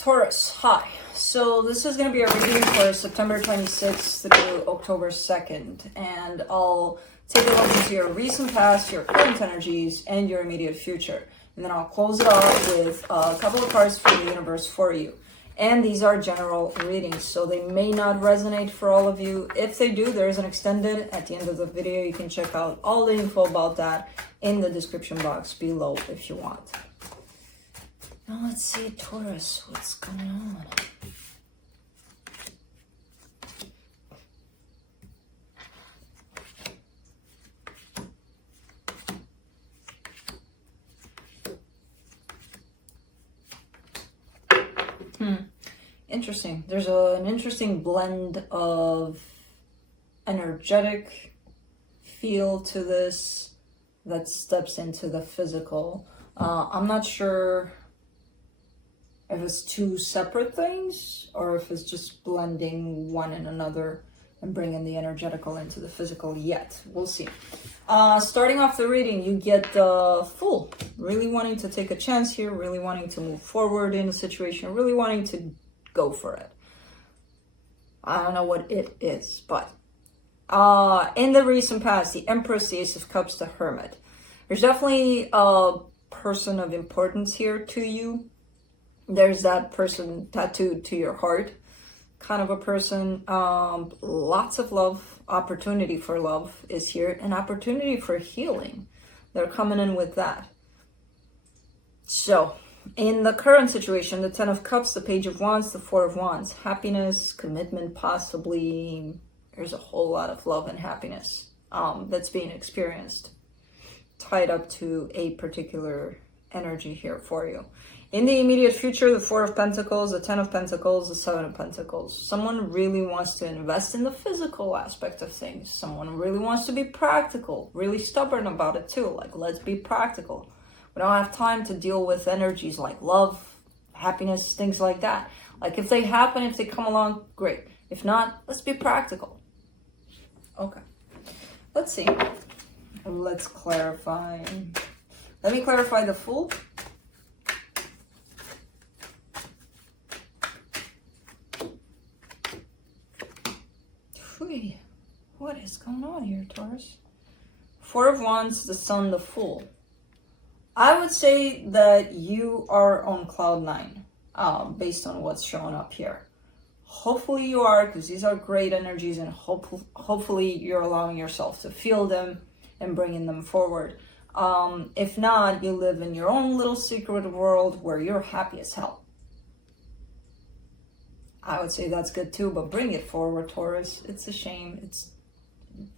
Taurus, hi. So this is going to be a reading for September 26th through October 2nd, and I'll take a look into your recent past, your current energies, and your immediate future. And then I'll close it off with a couple of cards from the universe for you. And these are general readings, so they may not resonate for all of you. If they do, there's an extended at the end of the video. You can check out all the info about that in the description box below if you want. Now let's see, Taurus, what's going on? Interesting. There's an interesting blend of energetic feel to this that steps into the physical. I'm not sure if it's two separate things or if it's just blending one in another and bringing the energetical into the physical yet. We'll see. Starting off the reading, you get the Fool. Really wanting to take a chance here, really wanting to move forward in a situation, really wanting to go for it. I don't know what it is, but in the recent past, the Empress, the Ace of Cups, the Hermit. There's definitely a person of importance here to you. There's that person tattooed to your heart, kind of a person. Lots of love, opportunity for love is here, and opportunity for healing. They're coming in with that. So, in the current situation, the Ten of Cups, the Page of Wands, the Four of Wands, happiness, commitment, possibly. There's a whole lot of love and happiness that's being experienced, tied up to a particular energy here for you. In the immediate future, the Four of Pentacles, the Ten of Pentacles, the Seven of Pentacles. Someone really wants to invest in the physical aspect of things. Someone really wants to be practical, really stubborn about it too. Like, let's be practical. We don't have time to deal with energies like love, happiness, things like that. Like, if they happen, if they come along, great. If not, let's be practical. Okay. Let's see. Let's clarify. Let me clarify the Fool. What is going on here, Taurus? Four of Wands, the Sun, the Fool. I would say that you are on cloud nine, based on what's showing up here. Hopefully you are, because these are great energies, and hopefully you're allowing yourself to feel them and bringing them forward. If not, you live in your own little secret world where you're happy as hell. I would say that's good too, but bring it forward, Taurus. It's a shame. It's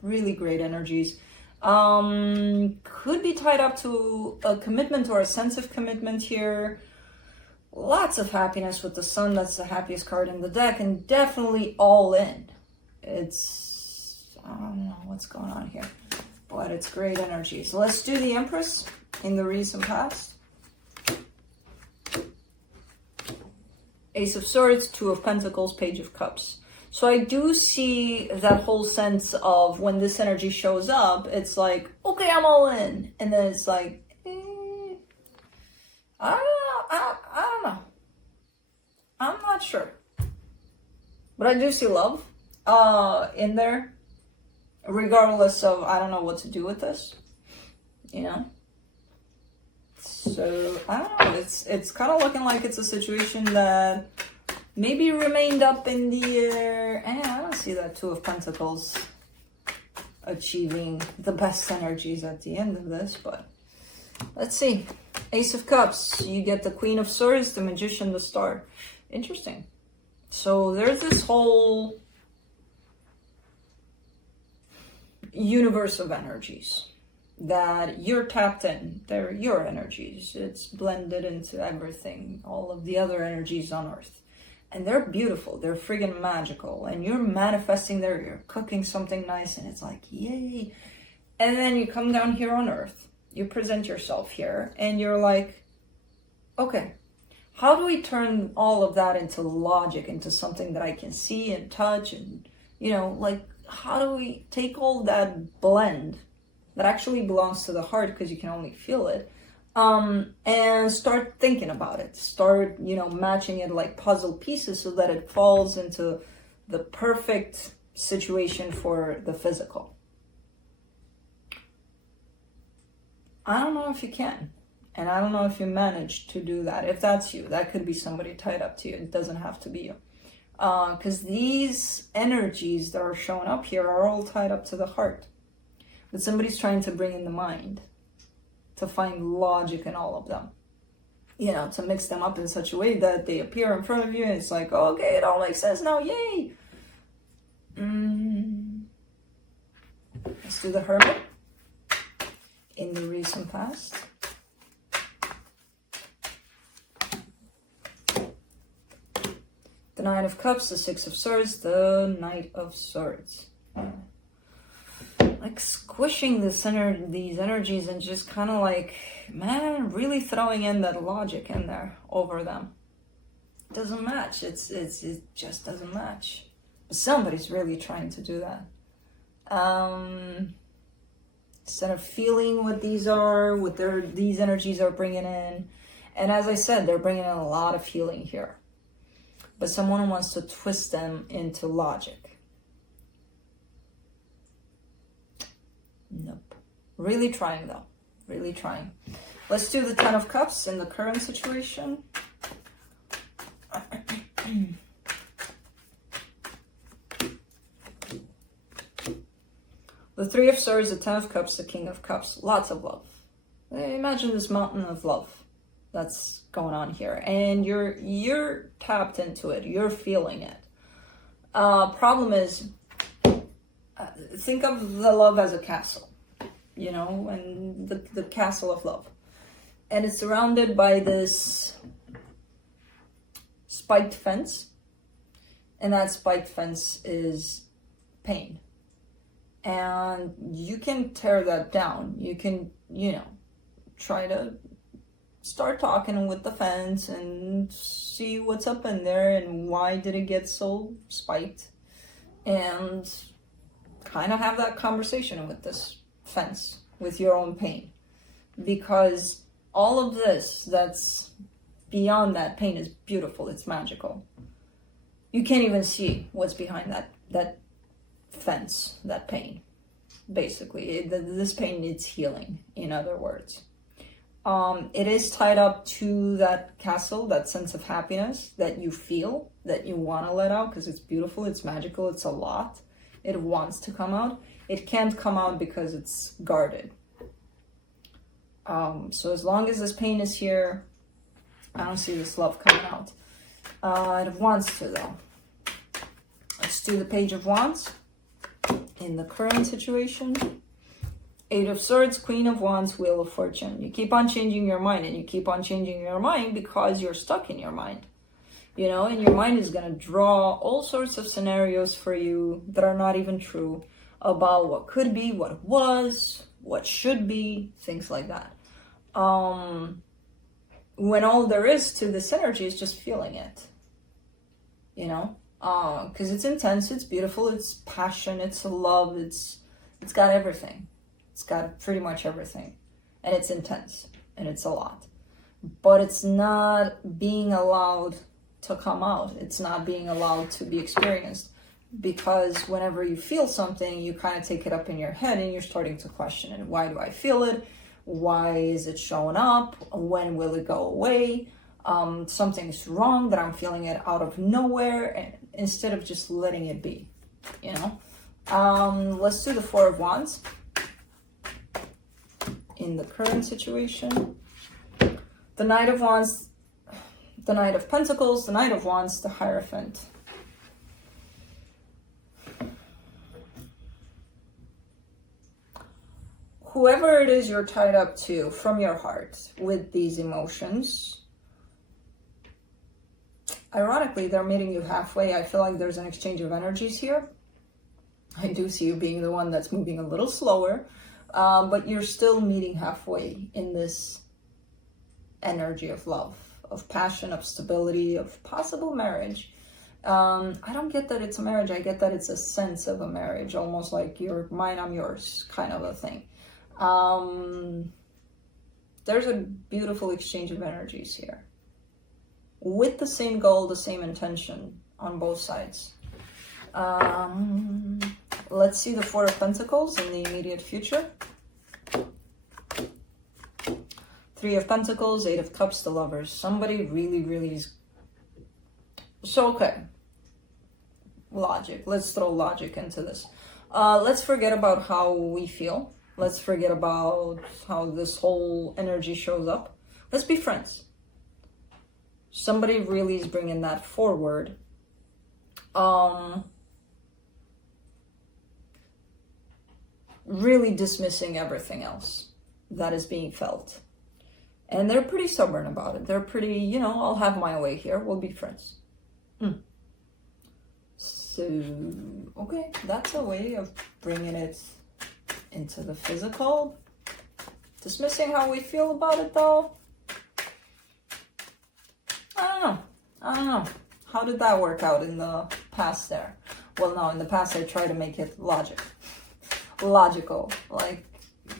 really great energies. Could be tied up to a commitment or a sense of commitment here. Lots of happiness with the Sun. That's the happiest card in the deck, and definitely all in. It's, I don't know what's going on here, but it's great energy. So let's do the Empress in the recent past. Ace of Swords, Two of Pentacles, Page of Cups. So I do see that whole sense of when this energy shows up, it's like, okay, I'm all in. And then it's like, I don't know. I'm not sure. But I do see love in there, regardless of, I don't know what to do with this, you know? So, I don't know, it's kind of looking like it's a situation that maybe remained up in the air. And I don't see that Two of Pentacles achieving the best energies at the end of this, but let's see. Ace of Cups, you get the Queen of Swords, the Magician, the Star. Interesting. So there's this whole universe of energies that you're tapped in. They're your energies. It's blended into everything, all of the other energies on Earth. And they're beautiful. They're friggin' magical. And you're manifesting there. You're cooking something nice. And it's like, yay. And then you come down here on Earth. You present yourself here. And you're like, okay, how do we turn all of that into logic, into something that I can see and touch? And, you know, like, how do we take all that blend that actually belongs to the heart because you can only feel it, And start thinking about it. Start, matching it like puzzle pieces so that it falls into the perfect situation for the physical. I don't know if you can. And I don't know if you manage to do that. If that's you, that could be somebody tied up to you. It doesn't have to be you. Because these energies that are showing up here are all tied up to the heart. But somebody's trying to bring in the mind, to find logic in all of them. To mix them up in such a way that they appear in front of you and it's like, oh, okay, it all makes sense now, yay! Let's do the Hermit in the recent past. The Nine of Cups, the Six of Swords, the Knight of Swords. Like squishing these energies and just kind of like, man, really throwing in that logic in there over them. It doesn't match. It just doesn't match. But somebody's really trying to do that. Instead of feeling what these are, what these energies are bringing in. And as I said, they're bringing in a lot of healing here. But someone wants to twist them into logic. Nope. Really trying though. Really trying. Let's do the Ten of Cups in the current situation. The Three of Swords, the Ten of Cups, the King of Cups. Lots of love. Imagine this mountain of love that's going on here, and you're tapped into it. You're feeling it. Problem is, think of the love as a castle, and the castle of love, and it's surrounded by this spiked fence, and that spiked fence is pain, and you can tear that down. You can, try to start talking with the fence and see what's up in there and why did it get so spiked, and kind of have that conversation with this fence, with your own pain, because all of this that's beyond that pain is beautiful. It's magical. You can't even see what's behind that fence, that pain. Basically, this pain needs healing, in other words. It is tied up to that castle, that sense of happiness that you feel, that you want to let out, because it's beautiful, it's magical, it's a lot. It wants to come out. It can't come out because it's guarded. So as long as this pain is here, I don't see this love coming out. It wants to, though. Let's do the Page of Wands in the current situation. Eight of Swords, Queen of Wands, Wheel of Fortune. You keep on changing your mind, and you keep on changing your mind because you're stuck in your mind. And your mind is going to draw all sorts of scenarios for you that are not even true about what could be, what was, what should be, things like that. When all there is to this energy is just feeling it, because it's intense, it's beautiful, it's passion, it's love, it's got everything. It's got pretty much everything, and it's intense, and it's a lot, but it's not being allowed to come out. It's not being allowed to be experienced, because whenever you feel something, you kind of take it up in your head and you're starting to question it. Why do I feel it? Why is it showing up? When will it go away? Something's wrong that I'm feeling it out of nowhere, and instead of just letting it be, Let's do the Four of Wands in the current situation. The Knight of Wands, the Knight of Pentacles, the Knight of Wands, the Hierophant. Whoever it is you're tied up to from your heart with these emotions, ironically, they're meeting you halfway. I feel like there's an exchange of energies here. I do see you being the one that's moving a little slower, but you're still meeting halfway in this energy of love, of passion, of stability, of possible marriage. I don't get that it's a marriage. I get that it's a sense of a marriage, almost like you're mine, I'm yours kind of a thing. There's a beautiful exchange of energies here. With the same goal, the same intention on both sides. Let's see the Four of Pentacles in the immediate future. Three of Pentacles, Eight of Cups, the Lovers. Somebody really, really is... So, okay. Logic. Let's throw logic into this. Let's forget about how we feel. Let's forget about how this whole energy shows up. Let's be friends. Somebody really is bringing that forward. Really dismissing everything else that is being felt. And they're pretty stubborn about it. They're pretty, you know, I'll have my way here. We'll be friends. So, okay, that's a way of bringing it into the physical. Dismissing how we feel about it, though. I don't know. How did that work out in the past there? Well, no, in the past I tried to make it logical. Like,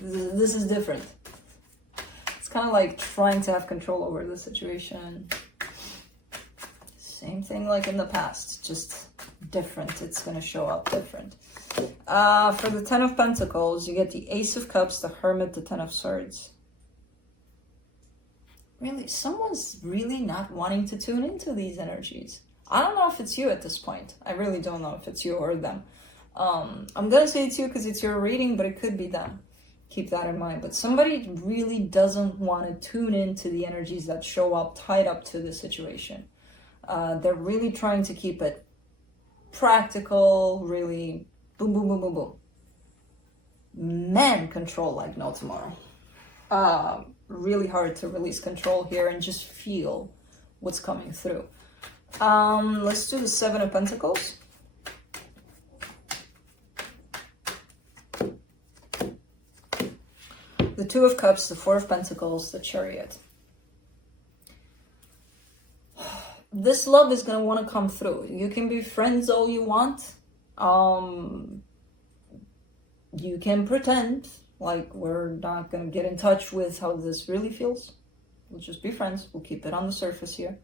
this is different. It's kind of like trying to have control over the situation. Same thing like in the past, just different. It's going to show up different. For the Ten of Pentacles, you get the Ace of Cups, the Hermit, the Ten of Swords. Really, someone's really not wanting to tune into these energies. I don't know if it's you at this point. I really don't know if it's you or them. I'm going to say it's you because it's your reading, but it could be them. Keep that in mind. But somebody really doesn't want to tune into the energies that show up tied up to the situation. They're really trying to keep it practical, really boom, boom, boom, boom, boom. Man control like no tomorrow. Really hard to release control here and just feel what's coming through. Let's do the Seven of Pentacles. The Two of Cups, the Four of Pentacles, the Chariot. This love is going to want to come through. You can be friends all you want. You can pretend like we're not going to get in touch with how this really feels. We'll just be friends. We'll keep it on the surface here.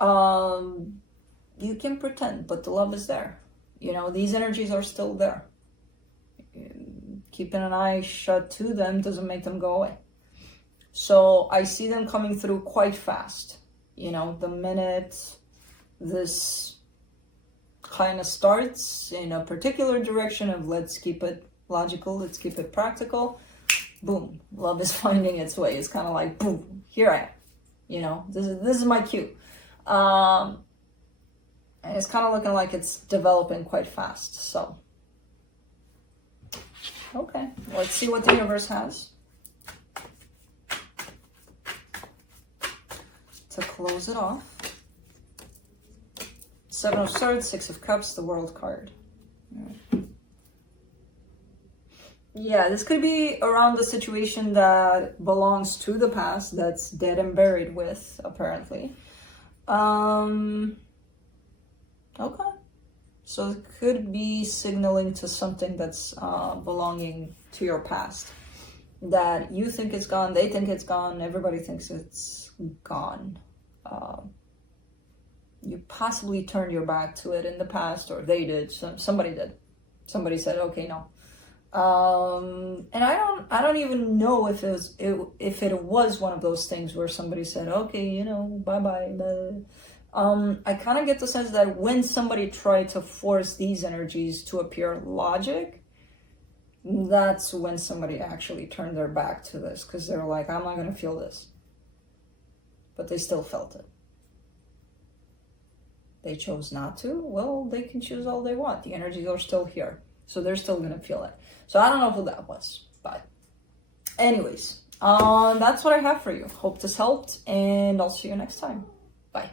You can pretend, but the love is there. You know, these energies are still there. Keeping an eye shut to them doesn't make them go away. So I see them coming through quite fast. You know, the minute this kind of starts in a particular direction of let's keep it logical, let's keep it practical, boom, love is finding its way. It's kind of like, boom, here I am. You know, this is my cue. And it's kind of looking like it's developing quite fast. So, okay, let's see what the universe has to close it off. Seven of Swords, Six of Cups, the World card. Yeah, this could be around the situation that belongs to the past, that's dead and buried with, apparently. Okay. So it could be signaling to something that's belonging to your past. That you think it's gone, they think it's gone, everybody thinks it's gone. You possibly turned your back to it in the past, or they did, somebody did. Somebody said, okay, no. And I don't even know if it was one of those things where somebody said, okay, you know, bye-bye. I kind of get the sense that when somebody tried to force these energies to appear logic, that's when somebody actually turned their back to this, because they're like, I'm not going to feel this. But they still felt it. They chose not to. Well, they can choose all they want. The energies are still here. So they're still going to feel it. So I don't know who that was. But anyways, that's what I have for you. Hope this helped. And I'll see you next time. Bye.